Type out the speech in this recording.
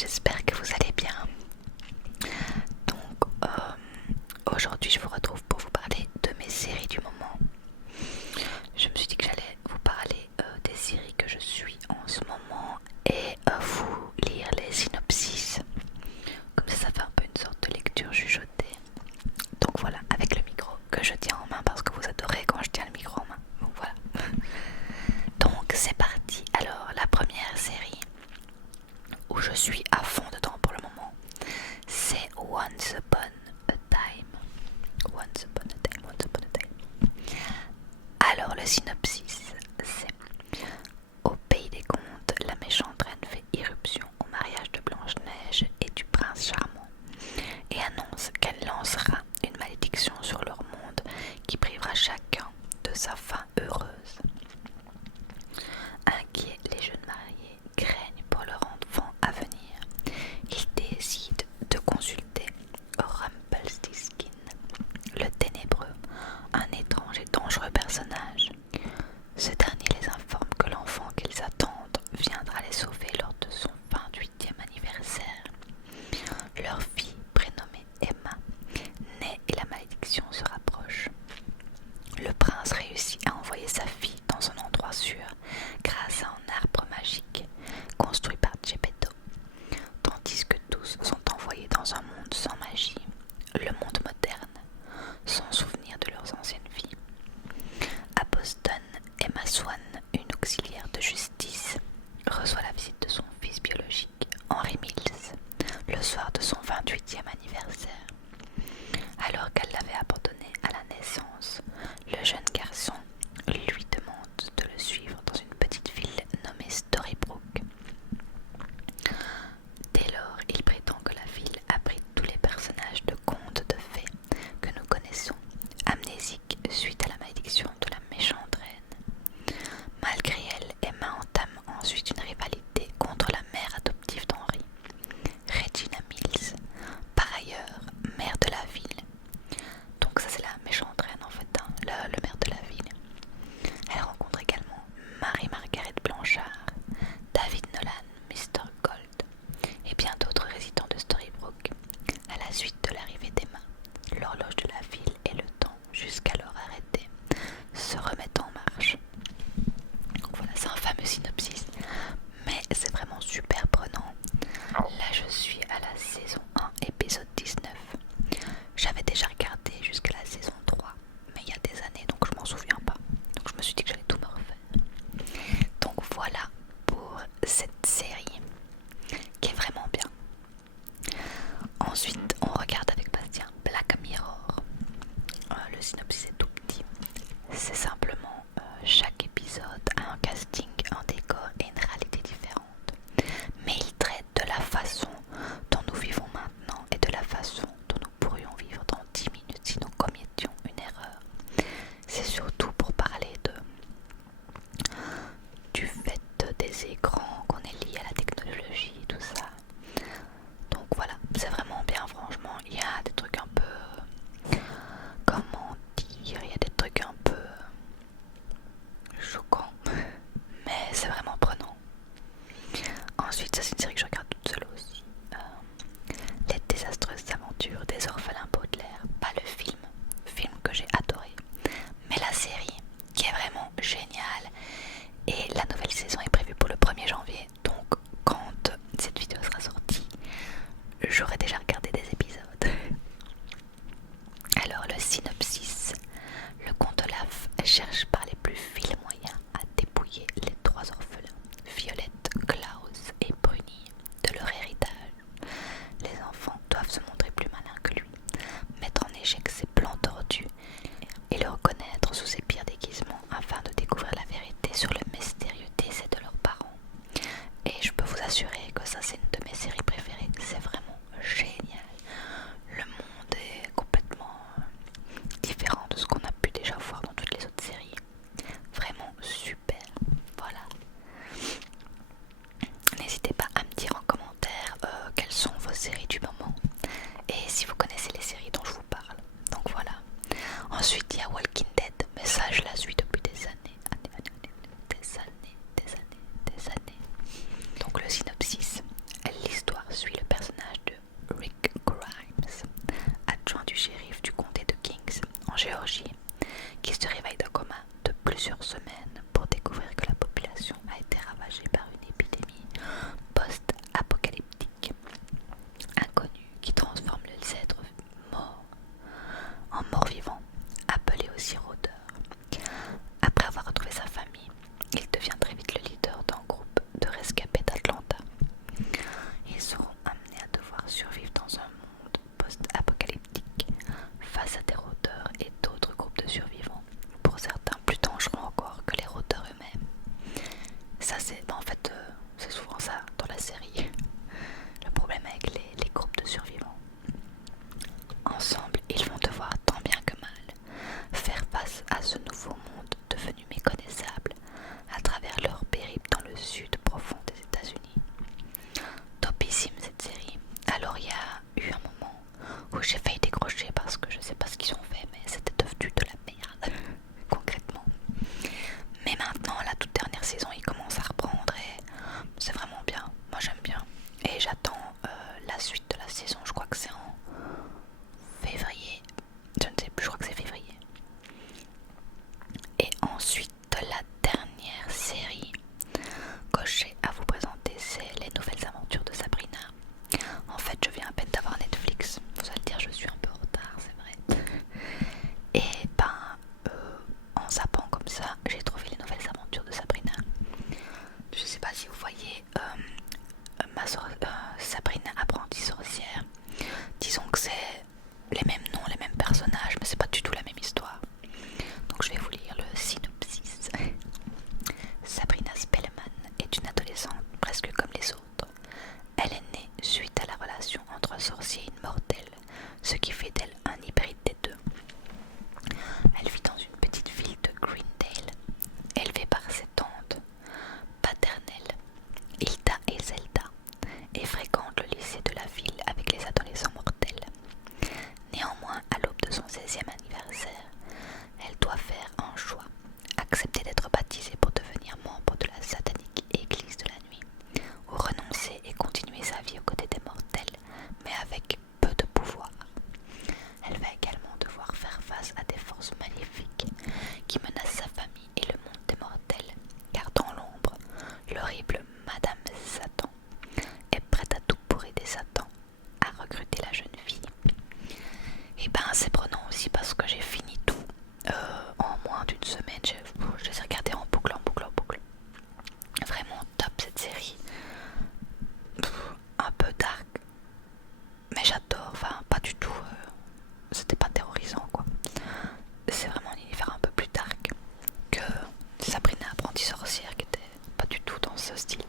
j'espère que vous allez bien. Donc aujourd'hui je vous retrouve pour vous parler de mes séries du moment. Je me suis dit que j'allais vous parler des séries que je suis en ce moment et vous lire les synopsis. Comme ça fait un peu une sorte de lecture chuchotée. Donc voilà, avec le micro que je tiens en main parce que vous adorez quand je tiens le micro en main. Donc voilà. Donc c'est parti. Alors la première série où je suis à fond dedans pour le moment, c'est Once Upon a Time. Once Upon a Time, Once Upon a Time. Alors le synopsis, c'est: au pays des contes, la méchante reine fait irruption au mariage de Blanche-Neige et du prince charmant et annonce qu'elle lancera une malédiction sur leur monde qui privera chacun de sa fin heureuse. Inquiets, les jeunes mariés craignent pour leur enfant à venir. Ils décident de consulter Rumpelstiltskin, le ténébreux, un étrange et dangereux personnage. Ce dernier les informe que l'enfant qu'ils attendent viendra les sauver lors de son 28e anniversaire. Leur fille, prénommée Emma, naît et la malédiction se rapproche. Le prince réussit à envoyer sa fille dans un endroit sûr grâce à un arbre magique construit par Geppetto, tandis que tous sont envoyés dans un monde sans magie, le monde moderne, sans souvenir de leurs anciennes vies. À Boston, Emma Swan, une auxiliaire de justice, reçoit la visite de son fils biologique, Henry Mills, le soir de son 28e anniversaire. Alors qu'elle l'avait abandonné à la naissance, le jeune garçon lui demande de le suivre dans une petite ville nommée Storybrooke. Dès lors, il prétend que la ville abrite tous les personnages de contes de fées que nous connaissons, amnésiques suite à la malédiction de la méchante reine. Malgré elle, Emma entame ensuite une rivalité contre la mère adoptive d'Henry, Regina Mills, par ailleurs maire de la ville. Donc ça c'est la méchante reine en fait, hein, le maire de la ville. Elle rencontre également Marie-Margaret Blanchard, David Nolan, Mr. Gold et bien d'autres résidents de Storybrooke. À la suite de l'arrivée d'Emma, l'horloge de la ville et le temps, jusqu'alors arrêté, se remettent en marche. Donc voilà, c'est un fameux synopsis, mais c'est vraiment super prenant. Là je suis à la saison 1, épisode 19. J'avais déjà regardé jusqu'à la saison 3, mais il y a des années, donc je m'en souviens pas. Donc je me suis dit que j'allais tout me refaire. Donc voilà pour cette série qui est vraiment bien. Ensuite, on regarde avec Bastien Black Mirror. Le synopsis est tout petit. C'est simplement chaque épisode a un casting, un décor et une réalité différente. Mais il traite de la façon dont nous vivons maintenant et de la façon dont nous pourrions vivre dans 10 minutes si nous commettions une erreur. C'est surtout pour parler du fait des écrans, qu'on est lié à la technologie et tout ça. Donc voilà, c'est vraiment bien franchement. Il y a des trucs un peu... comment dire, il y a des trucs un peu choquants. Mais c'est vraiment prenant. Ensuite, ça c'est une série que je regarde toute seule aussi. Les désastreuses aventures des orphelins Baudelaire. Pas le film que j'ai adoré, mais la série qui est vraiment géniale. Et la nouvelle saison est prévue pour le 1er janvier. Donc quand cette vidéo sera sortie, j'aurai déjà regardé des épisodes. Alors le synopsis: le comte Olaf cherche par les plus vils moyens à dépouiller les 3 orphelins, Violette, Klaus et Bruni, de leur héritage. Les enfants doivent se montrer plus malins que lui, mettre en échec ses plans tordus et le reconnaître sous ses pires déguisements afin de découvrir la vérité sur le mystérieux décès de leur ça c'est, en fait, c'est souvent ça dans la série. Le problème avec les groupes de survivants. Ensemble, ils vont devoir tant bien que mal faire face à ce nouveau monde devenu méconnaissable à travers leur périple dans le sud profond des États-Unis. Topissime cette série. Alors il y a eu un moment où j'ai failli décrocher parce que je sais pas ce qu'ils ont fait, mais c'était devenu de la merde, concrètement. Mais maintenant, la toute dernière saison, ils commencent à reprendre et c'est vraiment bien. Moi j'aime bien. Et j'attends la suite de la saison, je crois que c'est en février. Je ne sais plus, je crois que c'est février. Et ensuite, la dernière série que j'ai à vous présenter, c'est Les Nouvelles Aventures de Sabrina. En fait, je viens à peine d'avoir Netflix. Vous allez dire, je suis un peu en retard, c'est vrai. Et en zappant comme ça, j'ai trouvé Les Nouvelles Aventures de Sabrina. Je sais pas si vous voyez Sabrina apprentie sorcière. Disons que c'est les mêmes noms, les mêmes personnages, mais c'est pas du tout la même histoire. Donc je vais vous lire le synopsis. Sabrina Spellman est une adolescente presque comme les autres. Elle est née suite à la relation entre un sorcier et une mortelle, ce qui fait d'elle un hybride des deux. Elle vit dans une petite ville de Greendale, élevée par ses tantes paternelles, Hilda et Zelda, et fréquente le lycée de la ville avec les adolescents mortels. Néanmoins, à l'aube de son 16e anniversaire, elle doit faire un choix, accepter d'être baptisée pour devenir membre de la satanique Église de la Nuit, ou renoncer et continuer sa vie aux côtés des mortels, mais avec peu de pouvoir. Elle va également devoir faire face à des forces maléfiques qui menacent sa famille et le monde des mortels, car dans l'ombre, l'horrible Madame Satan est prête à tout pour aider Satan à recruter la jeune fille. Et ben c'est prenant aussi parce que j'ai fini tout en moins d'une semaine. Je les ai regardés en boucle, en boucle, en boucle. Vraiment top cette série. Un peu dark, mais j'adore. Enfin, pas du tout. C'était pas terrorisant quoi. C'est vraiment un univers un peu plus dark que Sabrina apprentie sorcière qui était pas du tout dans ce style.